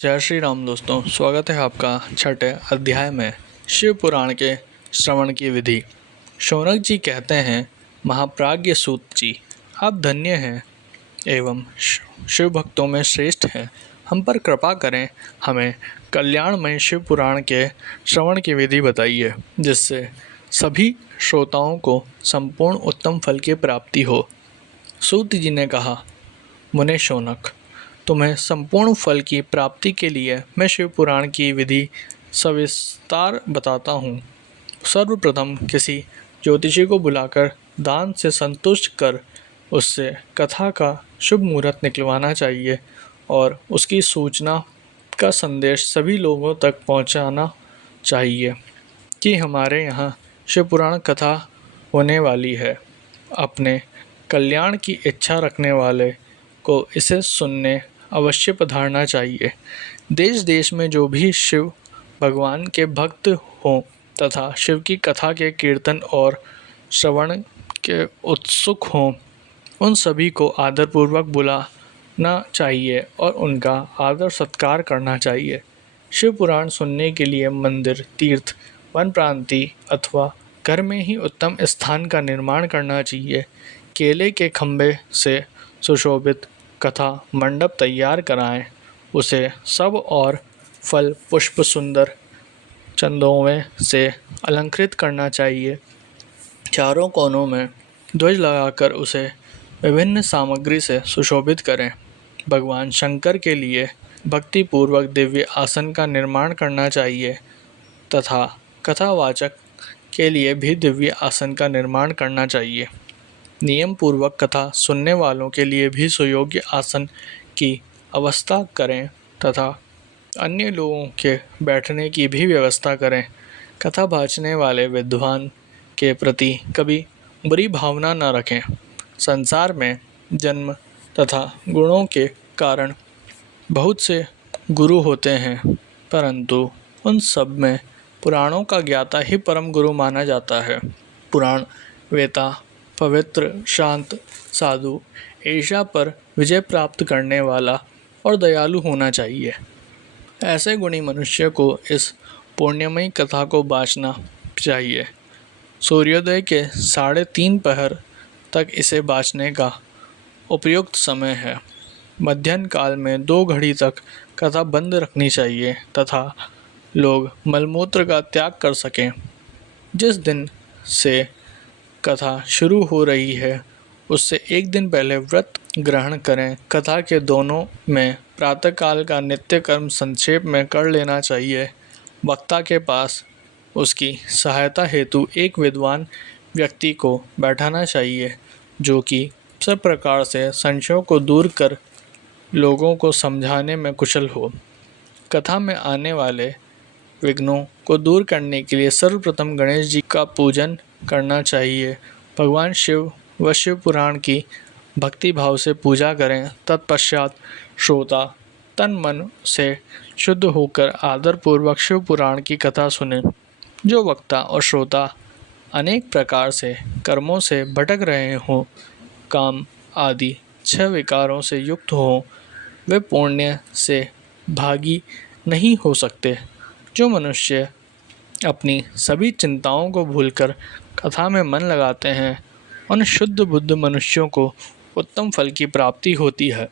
जय श्री राम दोस्तों, स्वागत है आपका छठे अध्याय में शिव पुराण के श्रवण की विधि। शौनक जी कहते हैं, महाप्राज्ञ सूत जी, आप धन्य हैं एवं शिव भक्तों में श्रेष्ठ हैं। हम पर कृपा करें, हमें कल्याणमय शिव पुराण के श्रवण की विधि बताइए, जिससे सभी श्रोताओं को संपूर्ण उत्तम फल की प्राप्ति हो। सूत जी ने कहा, मुने शौनक, तुम्हें संपूर्ण फल की प्राप्ति के लिए मैं शिव पुराण की विधि सविस्तार बताता हूँ। सर्वप्रथम किसी ज्योतिषी को बुलाकर दान से संतुष्ट कर उससे कथा का शुभ मुहूर्त निकलवाना चाहिए और उसकी सूचना का संदेश सभी लोगों तक पहुँचाना चाहिए कि हमारे यहाँ शिव पुराण कथा होने वाली है। अपने कल्याण की इच्छा रखने वाले को इसे सुनने अवश्य पधारना चाहिए। देश देश में जो भी शिव भगवान के भक्त हों तथा शिव की कथा के कीर्तन और श्रवण के उत्सुक हों, उन सभी को आदरपूर्वक बुलाना चाहिए और उनका आदर सत्कार करना चाहिए। शिव पुराण सुनने के लिए मंदिर, तीर्थ, वन प्रांति अथवा घर में ही उत्तम स्थान का निर्माण करना चाहिए। केले के खंभे से सुशोभित कथा मंडप तैयार कराएं, उसे सब और फल पुष्प सुंदर चंदोवे से अलंकृत करना चाहिए। चारों कोनों में ध्वज लगाकर उसे विभिन्न सामग्री से सुशोभित करें। भगवान शंकर के लिए भक्तिपूर्वक दिव्य आसन का निर्माण करना चाहिए तथा कथावाचक के लिए भी दिव्य आसन का निर्माण करना चाहिए। नियम पूर्वक कथा सुनने वालों के लिए भी सुयोग्य आसन की अवस्था करें तथा अन्य लोगों के बैठने की भी व्यवस्था करें। कथा बाँचने वाले विद्वान के प्रति कभी बुरी भावना न रखें। संसार में जन्म तथा गुणों के कारण बहुत से गुरु होते हैं, परंतु उन सब में पुराणों का ज्ञाता ही परम गुरु माना जाता है। पुराण वेता पवित्र, शांत, साधु, ईर्ष्या पर विजय प्राप्त करने वाला और दयालु होना चाहिए। ऐसे गुणी मनुष्य को इस पुण्यमयी कथा को बाँचना चाहिए। सूर्योदय के 3:30 पहर तक इसे बाँचने का उपयुक्त समय है। मध्याह्न काल में 2 घड़ी तक कथा बंद रखनी चाहिए तथा लोग मलमूत्र का त्याग कर सकें। जिस दिन से कथा शुरू हो रही है, उससे एक दिन पहले व्रत ग्रहण करें। कथा के दोनों में प्रातःकाल का नित्य कर्म संक्षेप में कर लेना चाहिए। वक्ता के पास उसकी सहायता हेतु एक विद्वान व्यक्ति को बैठाना चाहिए, जो कि सब प्रकार से संशयों को दूर कर लोगों को समझाने में कुशल हो। कथा में आने वाले विघ्नों को दूर करने के लिए सर्वप्रथम गणेश जी का पूजन करना चाहिए। भगवान शिव व शिव पुराण की भक्ति भाव से पूजा करें। तत्पश्चात श्रोता तन मन से शुद्ध होकर आदरपूर्वक शिव पुराण की कथा सुने। जो वक्ता और श्रोता अनेक प्रकार से कर्मों से भटक रहे हों, काम आदि 6 विकारों से युक्त हों, वे पुण्य से भागी नहीं हो सकते। जो मनुष्य अपनी सभी चिंताओं को भूलकर कथा में मन लगाते हैं, उन शुद्ध बुद्ध मनुष्यों को उत्तम फल की प्राप्ति होती है।